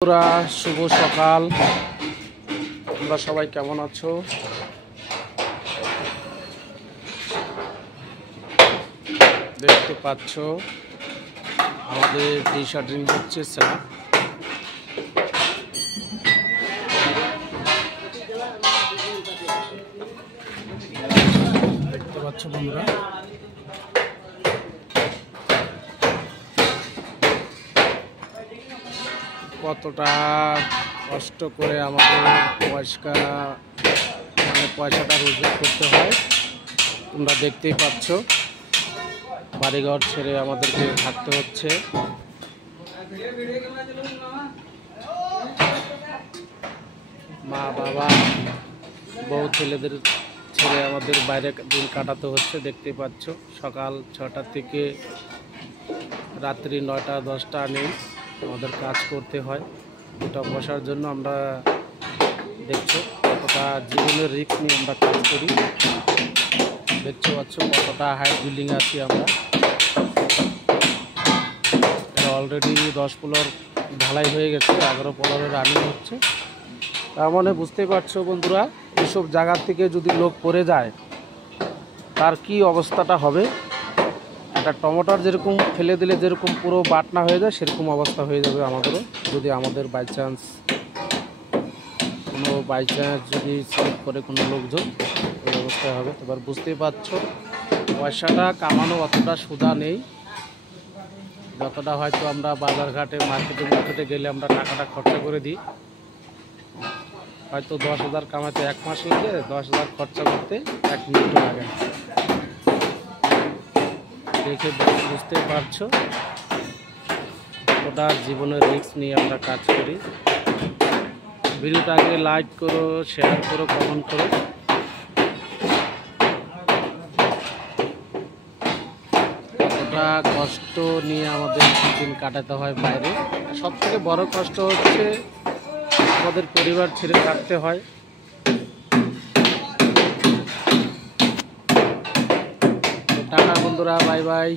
বন্ধুরা শুভ সকাল। তোমরা সবাই কেমন আছো? দেখতে পাচ্ছ আমাদের ডিশার্টিং হচ্ছে স্যার। দেখতে পাচ্ছ বন্ধুরা, কতটা কষ্ট করে আমাদের পয়সাটা রোজগার করতে হয়। তোমরা দেখতেই পাচ্ছ, বাড়িঘর ছেড়ে আমাদেরকে থাকতে হচ্ছে। মা বাবা বউ ছেলেদের ছেড়ে আমাদের বাইরে দিন কাটাতে হচ্ছে। দেখতেই পাচ্ছ, সকাল 6টা থেকে রাত্রি 9টা 10টা নেই আমাদের কাজ করতে হয়। এটা বসার জন্য আমরা দেখছো কতটা জীবনের রিস্ক নিয়ে আমরা কাজ করি। দেখতে পাচ্ছ কতটা হাই বিল্ডিং আছি আমরা। এটা অলরেডি 10 ফ্লোর ঢালাই হয়ে গেছে, 11 ফ্লোরে রানিং হচ্ছে। তার মানে বুঝতেই পারছো বন্ধুরা, এইসব জায়গা থেকে যদি লোক পড়ে যায় তার কি অবস্থাটা হবে। একটা টমেটোর যেরকম ফেলে দিলে যেরকম পুরো বাটনা হয়ে যায়, সেরকম অবস্থা হয়ে যাবে আমাদেরও, যদি আমাদের বাই চান্স যদি স্লিপ করে কোনো লোকজন, ওই অবস্থায় হবে। এবার বুঝতেই পারছো পয়সাটা কামানো অতটা সোজা নেই, যতটা হয়তো আমরা বাজারঘাটে মার্কেটে গেলে আমরা টাকাটা খরচা করে দিই। হয়তো 10,000 কামাতে 1 মাস লাগে, 10,000 খরচা করতে 1 মিনিট লাগে। দেখে বুঝতে পারছো ওটা জীবনের রিস্ক নিয়ে আমরা কাজ করি। ভিডিওটাকে লাইক করো, শেয়ার করো, কমেন্ট করো। ওটা কষ্ট নিয়ে আমাদের দিন কাটাতে হয় বাইরে। সবথেকে বড় কষ্ট হচ্ছে আমাদের পরিবার ছেড়ে কাটতে হয়। টাটা বন্ধুরা, বাই বাই।